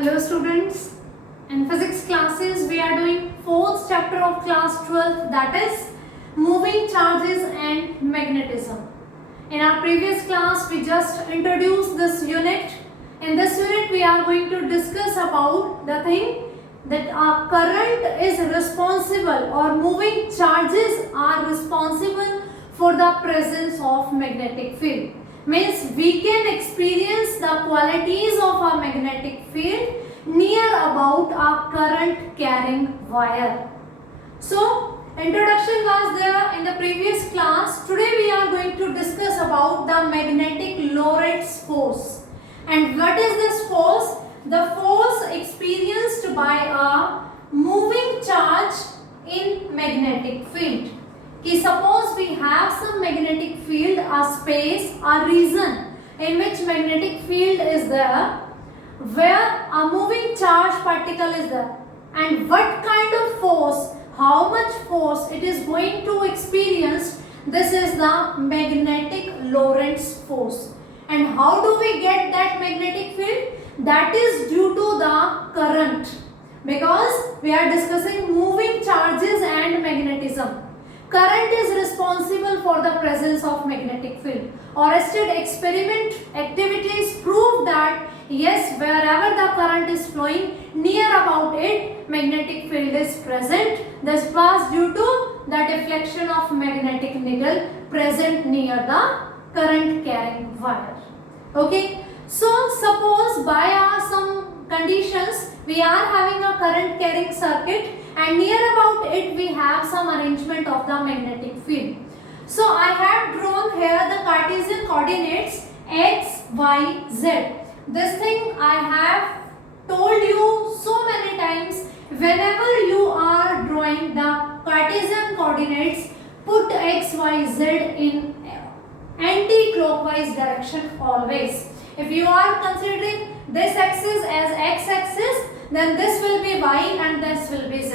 Hello students, in physics classes we are doing 4th chapter of class 12, that is moving charges and magnetism. In our previous class we just introduced this unit. In this unit we are going to discuss about the thing that our current is responsible or moving charges are responsible for the presence of magnetic field. Means we can experience the qualities of a magnetic field near about a current carrying wire. So introduction was there in the previous class. Today we are going to discuss about the magnetic Lorentz force. And what is this force? The force experienced by a moving charge in magnetic field. कि suppose we have some magnetic field, a space, a region in which magnetic field is there, where a moving charge particle is there, and what kind of force, how much force it is going to experience, this is the magnetic Lorentz force. And how do we get that magnetic field? That is due to the current, because we are discussing moving charges and magnetism. Current is responsible for the presence of magnetic field. Oersted experiment activities prove that yes, wherever the current is flowing, near about it, magnetic field is present. This was due to the deflection of magnetic needle present near the current carrying wire. Okay, so suppose by some conditions we are having a current carrying circuit, and near about it we have some arrangement of the magnetic field. So I have drawn here the Cartesian coordinates x, y, z. This thing I have told you so many times. Whenever you are drawing the Cartesian coordinates, put x, y, z in anti-clockwise direction always. If you are considering this axis as x-axis, then this will be y and this will be z.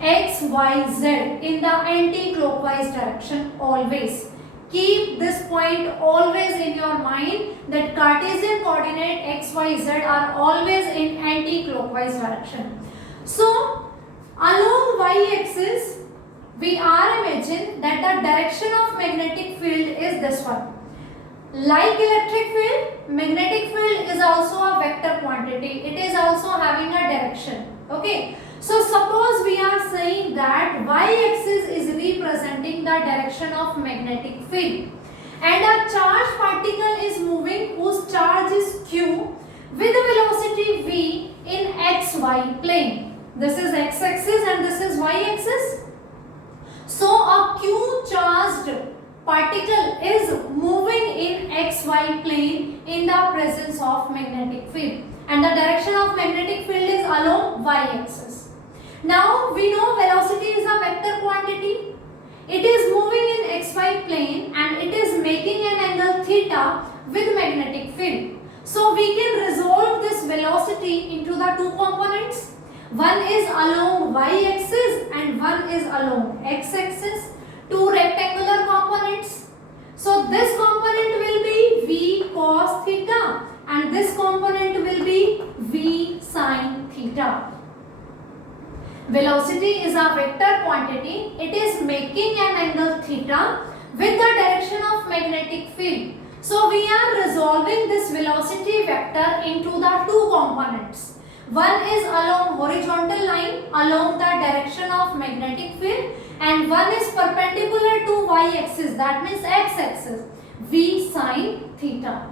X, y, z in the anti-clockwise direction always. Keep this point always in your mind that Cartesian coordinate x, y, z are always in anti-clockwise direction. So, along y-axis, we are imagine that the direction of magnetic field is this one. Like electric field, magnetic field is also a vector quantity. It is also having a direction. Okay. So suppose we are saying that y-axis is representing the direction of magnetic field, and a charged particle is moving whose charge is q with a velocity v in xy plane. This is x-axis and this is y-axis. So a q charged particle is moving in xy plane in the presence of magnetic field, and the direction of magnetic field is along y-axis. Now we know velocity is a vector quantity. It is moving in xy plane and it is making an angle theta with magnetic field. So we can resolve this velocity into the two components. One is along y-axis and one is along x-axis. Two rectangular components. So this component will be v cos theta and this component will be v sin theta. Velocity is a vector quantity. It is making an angle theta with the direction of magnetic field. So we are resolving this velocity vector into the two components. One is along horizontal line along the direction of magnetic field, and one is perpendicular to y-axis, that means x-axis, v sin theta.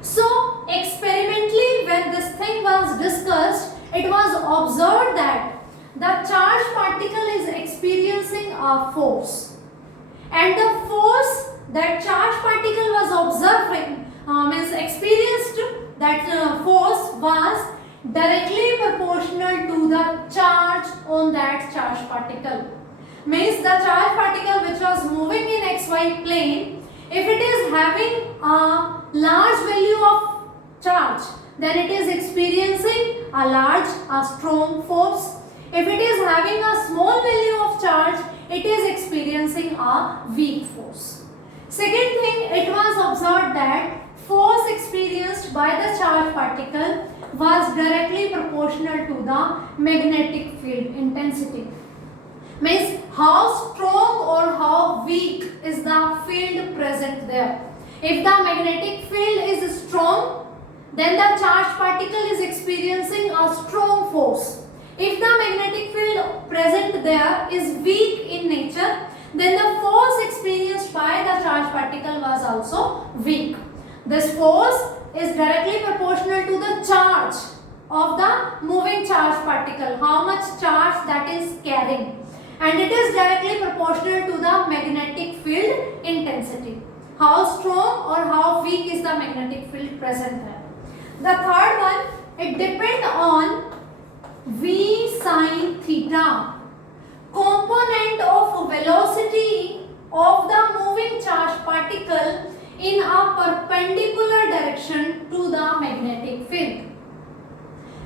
So experimentally when this thing was discussed, it was observed that the charged particle is experiencing a force, and the force that charged particle was observing means experienced, that force was directly proportional to the charge on that charged particle. Means the charged particle which was moving in xy plane, if it is having a large value of charge, then it is experiencing a strong force. If it is having a small value of charge, it is experiencing a weak force. Second thing, it was observed that force experienced experienced by the charged particle was directly proportional to the magnetic field intensity. Means how strong or how weak is the field present there. If the magnetic field is strong, then the charged particle is experiencing a strong force. If the magnetic field present there is weak in nature, then the force experienced by the charged particle was also weak. This force is directly proportional to the charge of the moving charged particle, how much charge that is carrying, and it is directly proportional to the magnetic field intensity. How strong or how weak is the magnetic field present there. The third one, it depends on V sin theta, component of velocity of the moving charged particle in a perpendicular direction to the magnetic field.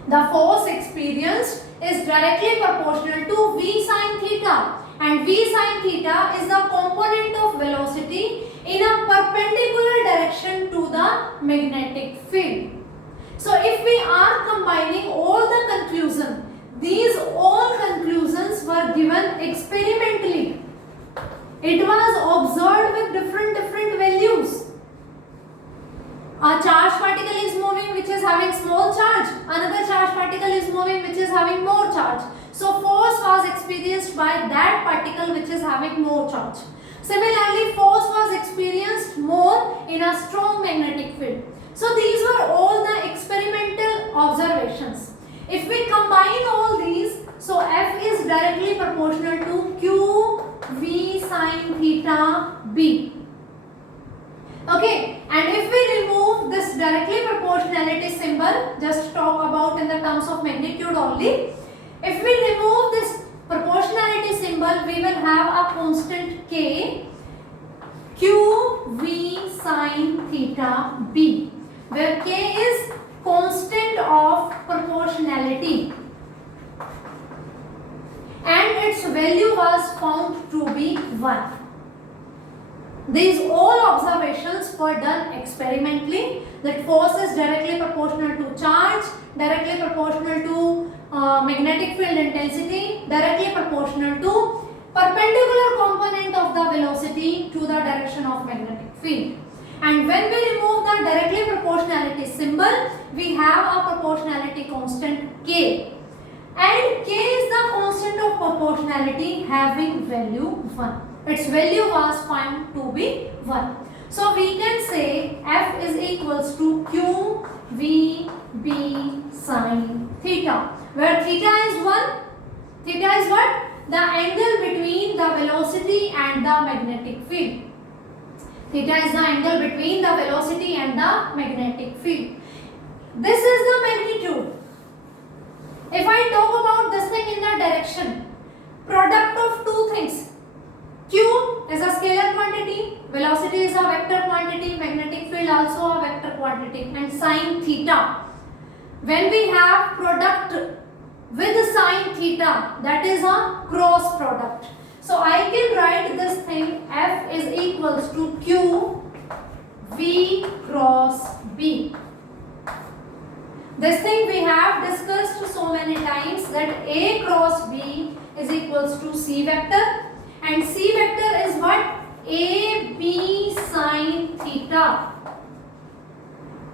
The force experienced is directly proportional to V sin theta, and V sin theta is the component of velocity in a perpendicular direction to the magnetic field. So if we are combining all the conclusions, these all conclusions were given experimentally. It was observed with different values. A charged particle is moving which is having small charge. Another charged particle is moving which is having more charge. So force was experienced by that particle which is having more charge. Similarly, force was experienced more in a strong magnetic field. So these were all the experimental observations. If we combine all these, so F is directly proportional to Q V sin theta B. Okay, and if we remove this directly proportionality symbol, just talk about in the terms of magnitude only. If we remove this proportionality symbol, we will have a constant K, Q V sin theta B, where K is constant of proportionality and its value was found to be 1. These all observations were done experimentally, that force is directly proportional to charge, directly proportional to magnetic field intensity, directly proportional to perpendicular component of the velocity to the direction of magnetic field. And when we remove the directly proportionality symbol, we have a proportionality constant K. And K is the constant of proportionality having value 1. Its value was found to be 1. So we can say F is equals to Q V B sin theta, where theta is 1. Theta is what? The angle between the velocity and the magnetic field. Theta is the angle between the velocity and the magnetic field. This is the magnitude. If I talk about this thing in the direction, product of two things. Q is a scalar quantity, velocity is a vector quantity, magnetic field also a vector quantity, and sin theta. When we have product with sin theta, that is a cross product. So I can write this thing F is equals to Q V cross B. This thing we have discussed so many times, that A cross B is equals to C vector, and C vector is what? A B sin theta.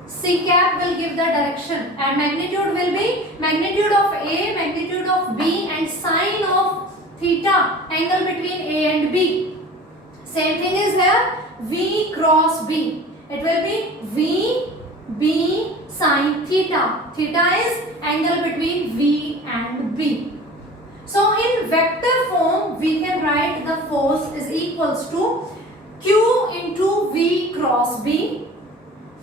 C cap will give the direction, and magnitude will be magnitude of A, magnitude of B, and sine of theta, angle between A and B. Same thing is here, V cross B. It will be V B sin theta. Theta is angle between V and B. So in vector form, we can write the force is equals to Q into V cross B,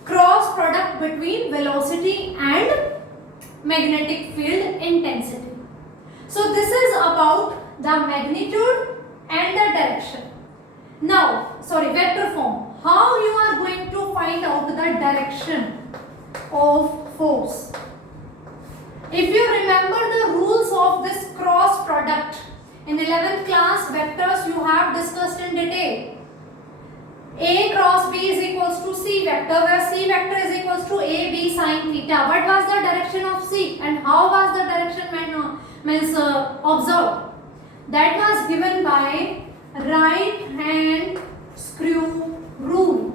cross product between velocity and magnetic field intensity. So this is about the magnitude and the direction. Now, vector form. How you are going to find out the direction of force? If you remember the rules of this cross product, in 11th class vectors you have discussed in detail. A cross B is equals to C vector, where C vector is equals to AB sin theta. What was the direction of C and how was the direction observed? That was given by right hand screw rule.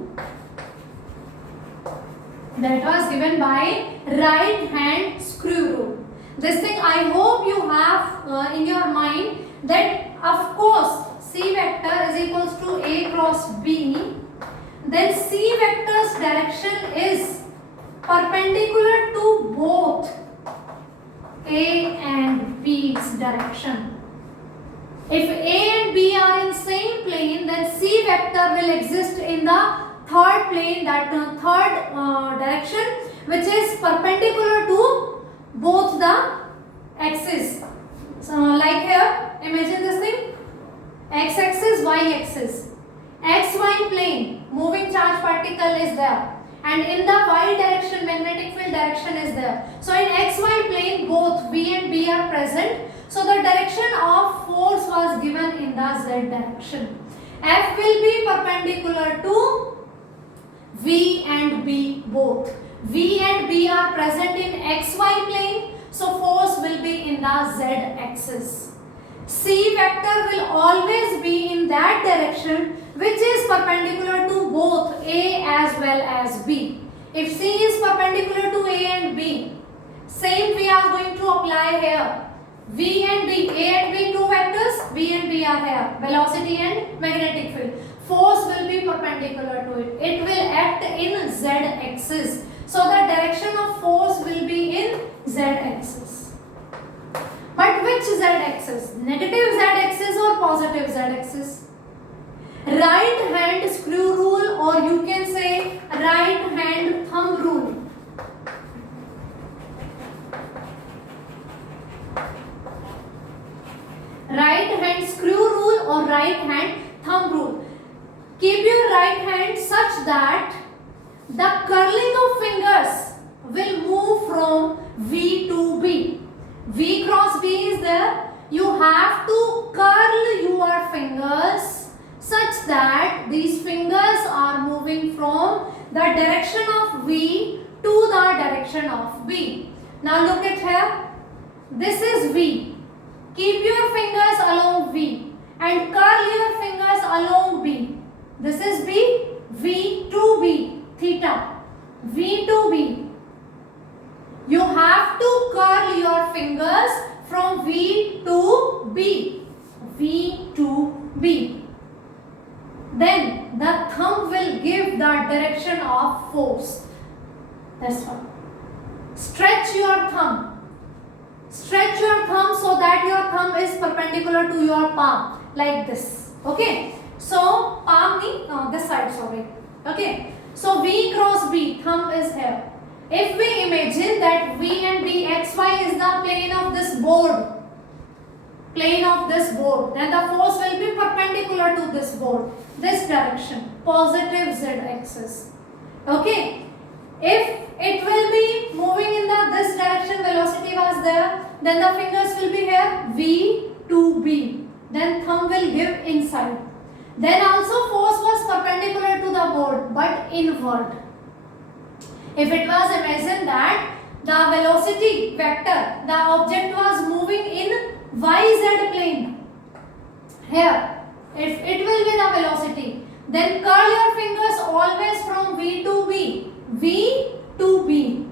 That was given by right hand screw rule. This thing I hope you have in your mind, that of course C vector is equals to A cross B. Then C vector's direction is perpendicular to both A and B's direction. If A and B are in same plane, then C vector will exist in the third plane, that third direction, which is perpendicular to both the axes. So like here, imagine this thing, x-axis, y-axis. xy plane, moving charge particle is there, and in the y direction, magnetic field direction is there. So in xy plane, both V and B are present. So the direction of force was given in the z direction. F will be perpendicular to V and B both. V and B are present in xy plane, so force will be in the z axis. C vector will always be in that direction which is perpendicular to both A as well as B. If C is perpendicular to A and B, same we are going to apply here. V and B, A and B, two vectors, V and B are here, velocity and magnetic field. Force will be perpendicular to it. It will act in z axis. So the direction of force will be in z axis. But which z axis? Negative z axis or positive z axis? Right hand screw rule, or you can say right hand thumb rule. Right hand screw rule or right hand thumb rule. Keep your right hand such that the curling of fingers will move from V to B. V cross B is there. You have to curl your fingers such that these fingers are moving from the direction of V to the direction of B. Now look at here. This is V. Keep your fingers along V and curl your fingers along B. This is B, V to B, theta, V to B. You have to curl your fingers from V to B, V to B. Then the thumb will give the direction of force. That's all. Stretch your thumb. Stretch your thumb so that your thumb is perpendicular to your palm, like this. Okay. So palm ni this side, sorry. Okay. So V cross B, thumb is here. If we imagine that V and B, XY is the plane of this board, then the force will be perpendicular to this board, this direction, positive z axis. Okay. If it will be moving in this direction, velocity was there, then the fingers will be here, V to B. Then thumb will give inside. Then also force was perpendicular to the board, but inward. If it was imagined that the velocity vector, the object was moving in YZ plane, here, if it will be the velocity, then curl your fingers always from V to B, V to B.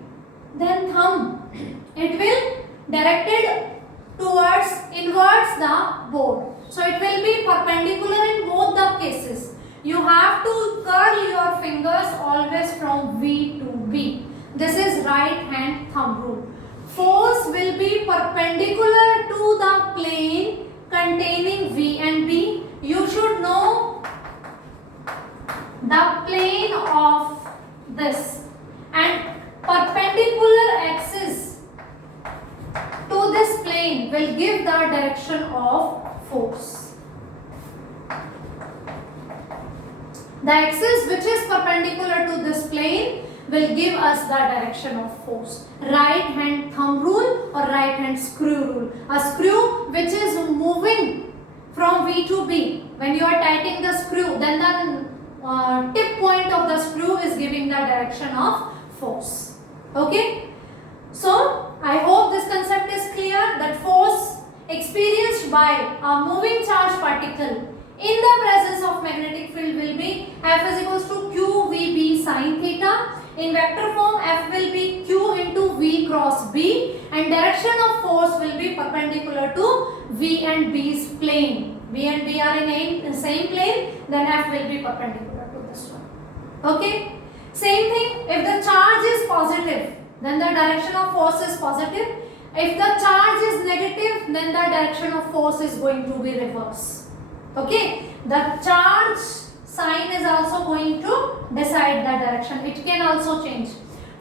Then thumb, it will directed inwards the board. So it will be perpendicular in both the cases. You have to curl your fingers always from V to B. This is right hand thumb rule. Force will be perpendicular to the plane containing V and B. You should know the plane of this, and perpendicular axis to this plane will give the direction of force. The axis which is perpendicular to this plane will give us the direction of force. Right hand thumb rule or right hand screw rule. A screw which is moving from V to B. When you are tightening the screw, then the tip point of the screw is giving the direction of force. Okay. So I hope this concept is clear, that force experienced by a moving charge particle in the presence of magnetic field will be F is equals to QVB sin theta. In vector form, F will be Q into V cross B, and direction of force will be perpendicular to V and B's plane. V and B are in same plane, then F will be perpendicular to this one. Okay. Same thing, if the charge is positive, then the direction of force is positive. If the charge is negative, then the direction of force is going to be reverse. Okay. The charge sign is also going to decide the direction. It can also change.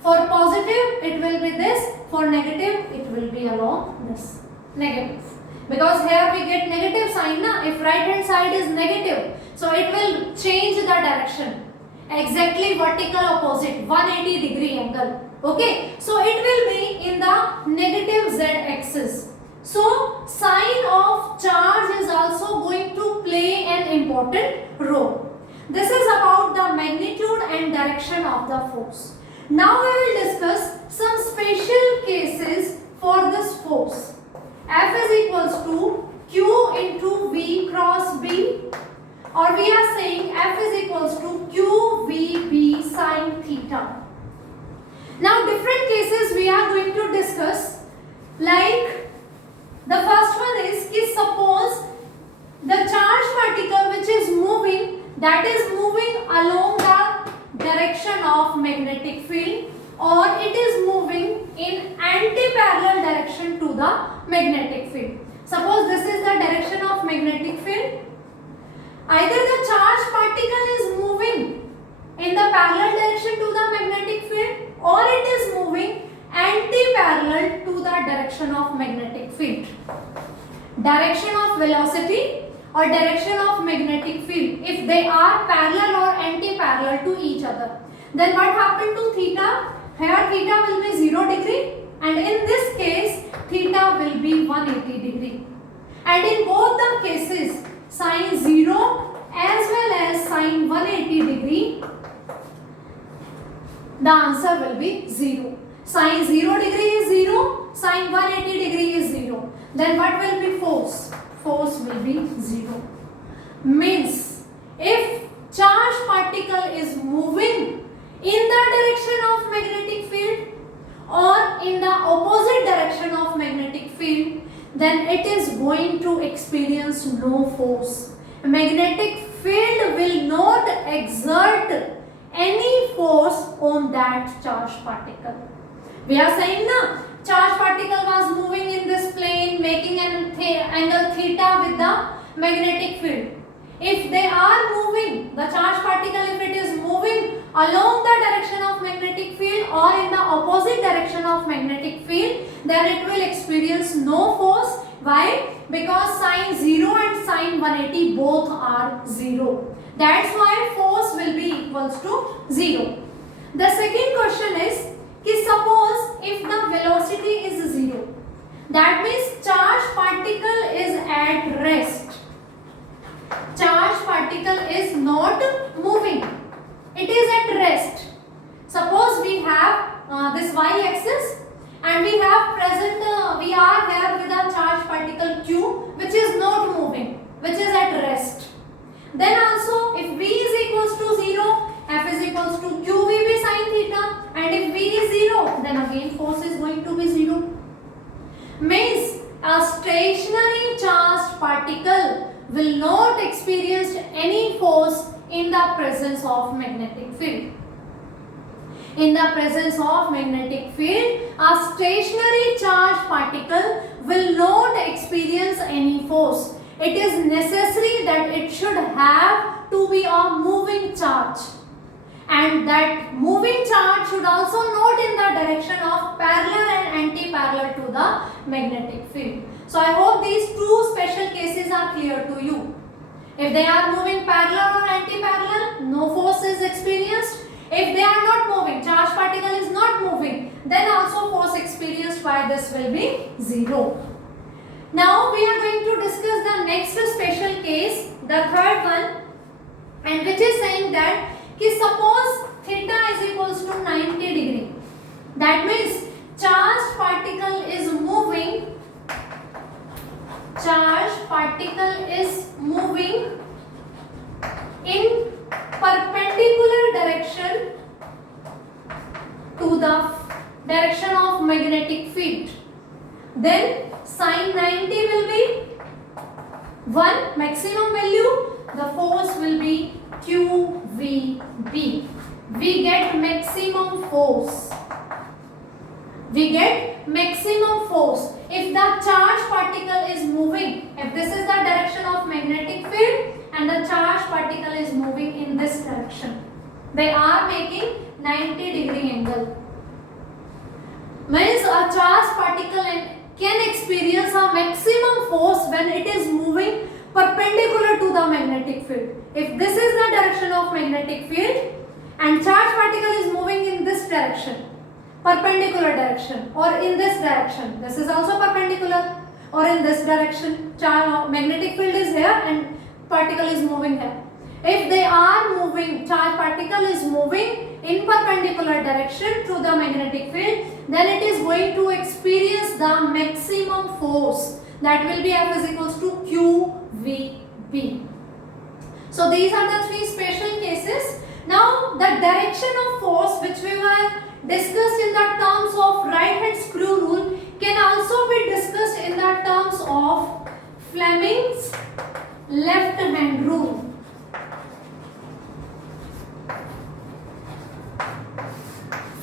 For positive, it will be this. For negative, it will be along this. Negative. Because here we get negative sign, na? If right hand side is negative, so it will change the direction. Exactly vertical opposite, 180 degree angle. Okay. So it will be in the negative z axis. So sign of charge is also going to play an important role. This is about the magnitude and direction of the force. Now we will discuss some special cases for this force. F is equals to Q into V cross B, or we are saying F is equals to QVB sin theta. Now different cases we are going to discuss, like the first one is कि suppose the charge particle which is moving, that is moving along the direction of magnetic field, or it is moving in anti-parallel direction to the magnetic field. Suppose this is the direction of magnetic field. Either the charge particle is moving in the parallel direction to the magnetic field, or it is moving anti-parallel to the direction of magnetic field. Direction of velocity or direction of magnetic field, if they are parallel or anti-parallel to each other, then what happened to theta? Here theta will be 0 degree, and in this case theta will be 180 degree. And in both the cases, sin 0 as well as sin 180 degree, the answer will be 0. Sin 0 degree is 0, sin 180 degree is 0. Then what will be force? Force will be 0. Means if charge particle is moving in the direction of magnetic field or in the opposite direction of magnetic field, then it is going to experience no force. Magnetic field will not exert any force on that charge particle. We are saying na, charge particle was moving in this plane, making an angle theta with the magnetic field. If they are moving, the charge particle, if it is moving along the direction of magnetic field or in the opposite direction of magnetic field, then it will experience no force. Why? Because sin 0 and sin 180 both are 0. That's why force will be equals to 0. The second question is, suppose if the velocity is 0, that means charge particle is at rest. Charge particle is not moving. It is at rest. Suppose we have this y-axis and we have we are here with a charge particle q which is not moving, which is at rest. Then also if v is equals to 0, f is equals to qvb sin theta, and if v is 0, then again force is going to be 0. Means a stationary charged particle will not experience any force in the presence of magnetic field. In the presence of magnetic field, a stationary charged particle will not experience any force. It is necessary that it should have to be a moving charge, and that moving charge should also not in the direction of parallel and anti-parallel to the magnetic field. So I hope these two special cases are clear to you. If they are moving parallel or anti-parallel, no force is experienced. If they are not moving, charge particle is not moving, then also force experienced by this will be 0. Now we are going to discuss the next special case, the third one, and which is saying that suppose theta is equals to 90 degree. direction of magnetic field. Then sin 90 will be 1 maximum value. The force will be QVB. We get maximum force. We get maximum force if the charged particle is moving. If this is the direction of magnetic field and the charged particle is moving in this direction, they are making 90-degree angle. Means a charged particle can experience a maximum force when it is moving perpendicular to the magnetic field. If this is the direction of magnetic field and charged particle is moving in this direction, perpendicular direction, or in this direction, this is also perpendicular, or in this direction, magnetic field is here and particle is moving here. If they are moving, charged particle is moving in perpendicular direction to the magnetic field, then it is going to experience the maximum force, that will be F is equals to QVB. So these are the three special cases. Now the direction of force which we were discussed in the terms of right hand screw rule can also be discussed in the terms of Fleming's left hand rule.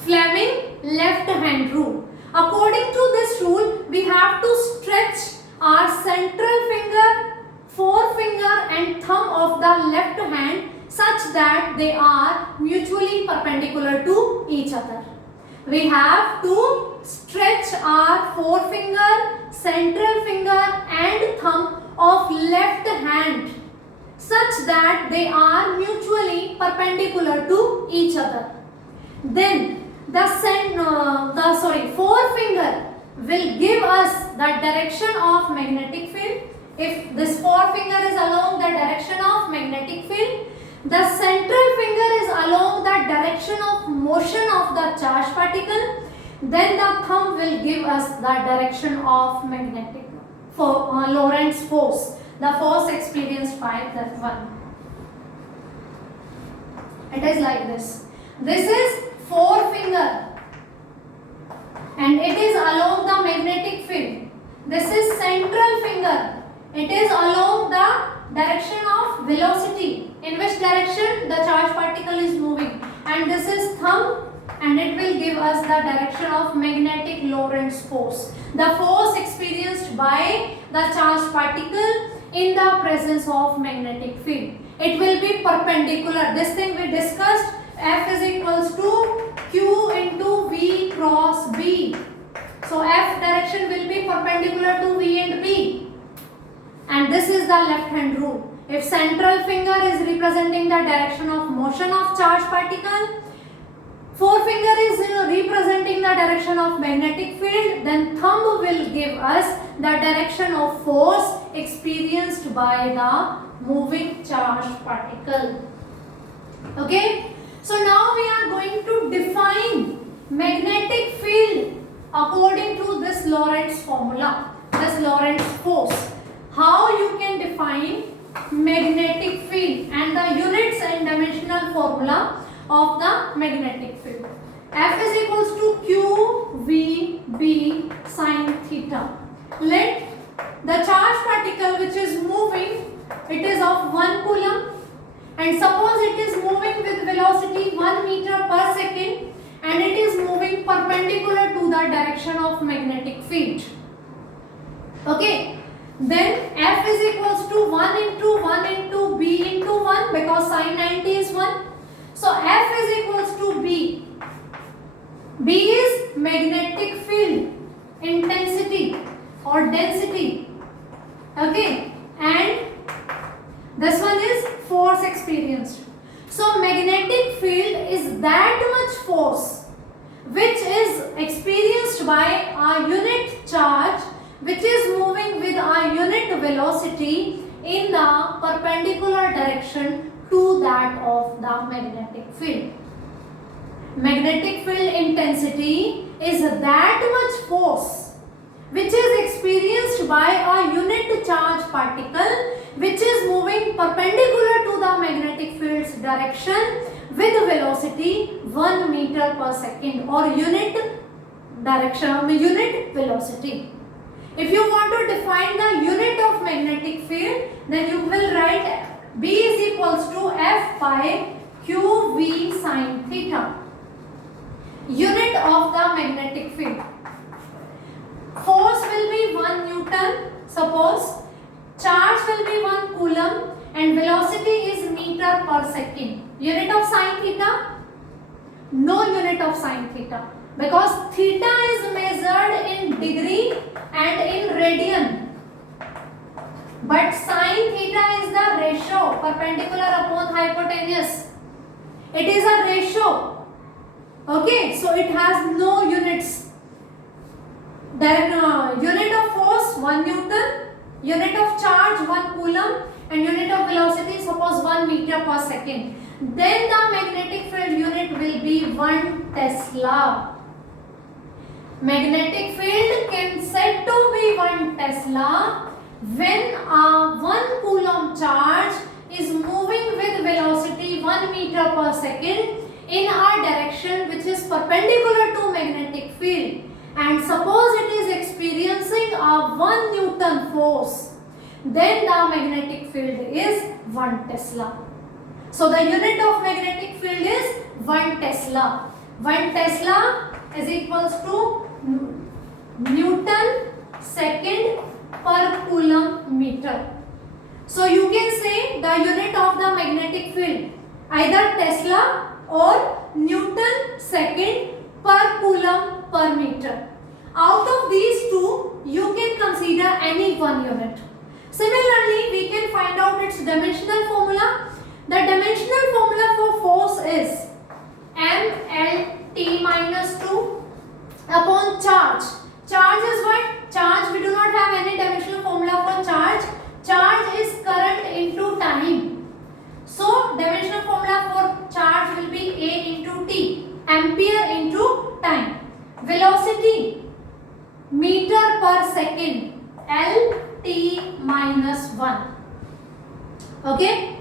Fleming left hand rule. According to this rule, we have to stretch our central finger, forefinger and thumb of the left hand such that they are mutually perpendicular to each other. We have to stretch our forefinger, central finger and thumb of left hand such that they are mutually perpendicular to each other. Then the forefinger will give us the direction of magnetic field. If this forefinger is along the direction of magnetic field, the central finger is along the direction of motion of the charged particle, then the thumb will give us the direction of magnetic Lorentz force, the force experienced by that one. It is like this. This is forefinger and it is along the magnetic field. This is central finger. It is along the direction of velocity, in which direction the charged particle is moving, and this is thumb and it will give us the direction of magnetic Lorentz force, the force experienced by the charged particle in the presence of magnetic field. It will be perpendicular. This thing we discussed, F is equals to Q into V cross B. So F direction will be perpendicular to V and B. And this is the left hand rule. If central finger is representing the direction of motion of charged particle, forefinger is representing the direction of magnetic field, then thumb will give us the direction of force experienced by the moving charged particle. Okay? So now we are going to define magnetic field according to this Lorentz formula, this Lorentz force. How you can define magnetic field and the units and dimensional formula of the magnetic field. F is equals to QVB sin theta. Let the charged particle which is moving, it is of 1 coulomb, and suppose it is moving with velocity 1 meter per second and it is moving perpendicular to the direction of magnetic field. Okay, then F is equals to 1 into B into 1 because sin 90 is 1. So F is equals to B. B is magnetic field intensity or density. Okay, and this one is force experienced. So magnetic field is that much force which is experienced by a unit charge which is moving with a unit velocity in the perpendicular direction to that of the magnetic field. Magnetic field intensity is that much force which is experienced by a unit charge particle which is moving perpendicular to the magnetic field's direction with velocity 1 meter per second or unit direction, unit velocity. If you want to define the unit of magnetic field, then you will write B is equals to F by QV sin theta. Unit of the magnetic field. Force will be 1 Newton, suppose. Charge will be 1 coulomb and velocity is meter per second. Unit of sin theta? No unit of sin theta, because theta is measured in degree and in radian. But sin theta is the ratio, perpendicular upon hypotenuse. It is a ratio. Okay, so it has no units. Then unit of force 1 Newton, unit of charge 1 coulomb and unit of velocity suppose 1 meter per second. Then the magnetic field unit will be 1 Tesla. Magnetic field can said to be 1 Tesla when a 1 coulomb charge is moving with velocity 1 meter per second in a direction which is perpendicular to magnetic field, and suppose it is experiencing a 1 Newton force, then the magnetic field is 1 Tesla. So the unit of magnetic field is 1 Tesla. 1 Tesla is equals to Newton second per coulomb meter. So you can say the unit of the magnetic field either Tesla or Newton second per coulomb per meter. Out of these two, you can consider any one unit. Similarly, we can find out its dimensional formula. The dimensional formula for force is mLT minus 2 upon charge. Charge is what? Charge, we do not have any dimensional formula for charge. Charge is current into time. So, dimensional formula for charge will be A into T, ampere into time. Velocity, meter per second, LT minus 1. Okay?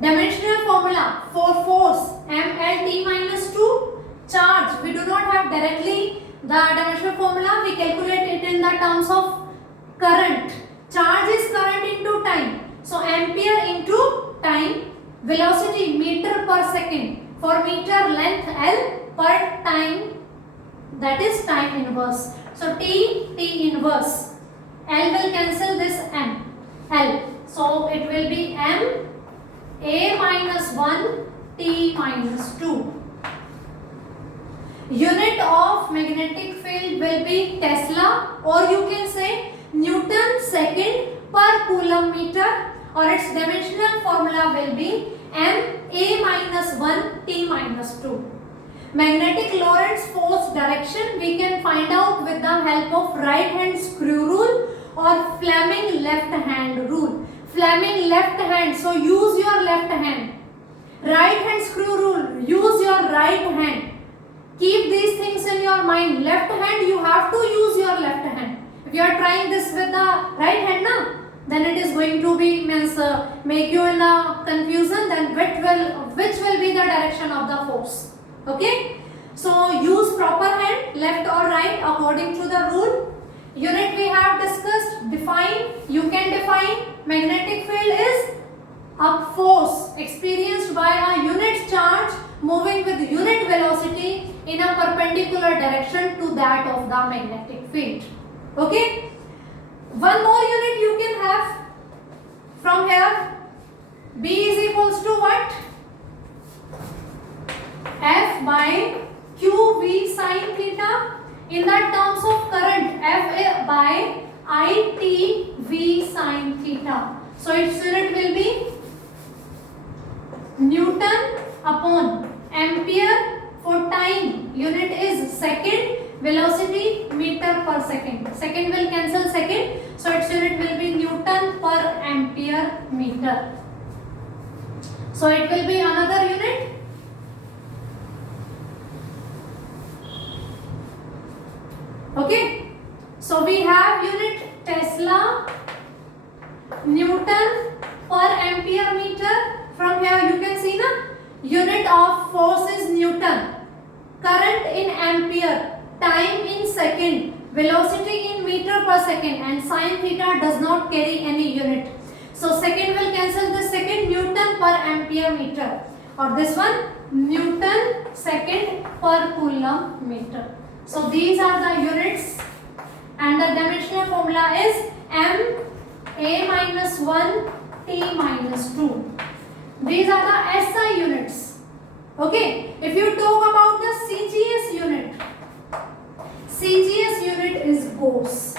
Dimensional formula for force, mLT minus 2. Charge, we do not have directly the dimensional formula, we calculate it in the terms of current. Charge is current into time. So, ampere into time. Velocity, meter per second. For meter, length L, per time, that is time inverse. So, T inverse. L will cancel this M. L. So, it will be M A minus 1 T minus 2. Unit of magnetic field will be Tesla, or you can say Newton second per coulomb meter, or its dimensional formula will be M A minus 1 T minus 2. Magnetic Lorentz force direction we can find out with the help of right hand screw rule or Fleming left hand rule. Fleming left hand, so use your left hand. Right hand screw rule, use your right hand. Keep these things in your mind. Left hand, you have to use your left hand. If you are trying this with the right hand now, then it is going to be make you in a confusion. Then which will be the direction of the force? Okay. So use proper hand, left or right, according to the rule. Unit we have discussed. Define. You can define magnetic field is a force experienced by a unit charge moving with unit velocity in a perpendicular direction to that of the magnetic field. Okay. One more unit you can have from here. B is equals to what? F by QV sin theta. In the terms of current, F by ITV sin theta. So its unit will be Newton upon ampere. For time, unit is second. Velocity, meter per second. Second will cancel second. So its unit will be Newton per ampere meter. So it will be another unit. Okay. So we have unit Tesla, Newton per ampere meter. From here you can see na, unit of force is Newton. Current in ampere. time in second, velocity in meter per second, and sin theta does not carry any unit. So second will cancel the second, Newton per ampere meter, or this one Newton second per coulomb meter. So these are the units, and the dimensional formula is m a minus 1 t minus 2. These are the SI units. Okay, if you talk about the CGS unit, CGS unit is Gauss.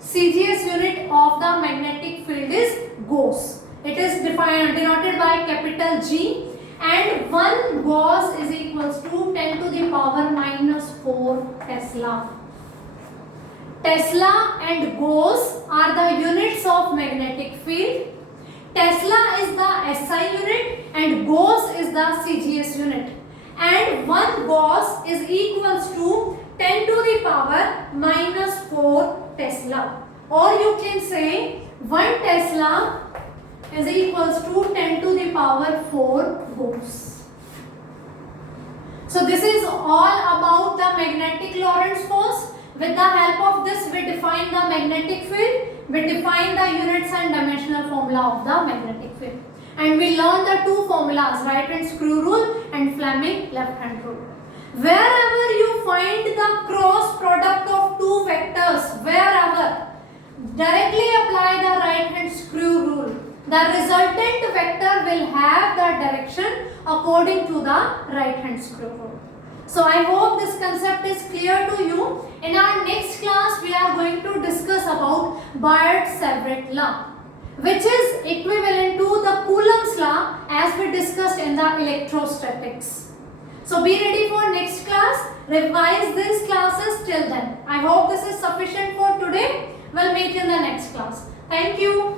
CGS unit of the magnetic field is Gauss. It is denoted by capital G, and 1 Gauss is equals to 10 to the power minus 4 Tesla. Tesla and Gauss are the units of magnetic field. Tesla is the SI unit and Gauss is the CGS unit. And 1 Gauss is equals to 10 to the power minus 4 Tesla. Or you can say 1 Tesla is equals to 10 to the power 4 Gauss. So this is all about the magnetic Lorentz force. With the help of this, we define the magnetic field, we define the units and dimensional formula of the magnetic field. And we learn the two formulas, right hand screw rule and Fleming left hand rule. Wherever you find the cross product of two vectors, wherever, directly apply the right hand screw rule. The resultant vector will have the direction according to the right hand screw rule. So I hope this concept is clear to you. In our next class, we are going to discuss about Biot-Savart law, which is equivalent to the Coulomb's law as we discussed in the electrostatics. So be ready for next class. Revise these classes till then. I hope this is sufficient for today. We'll meet in the next class. Thank you.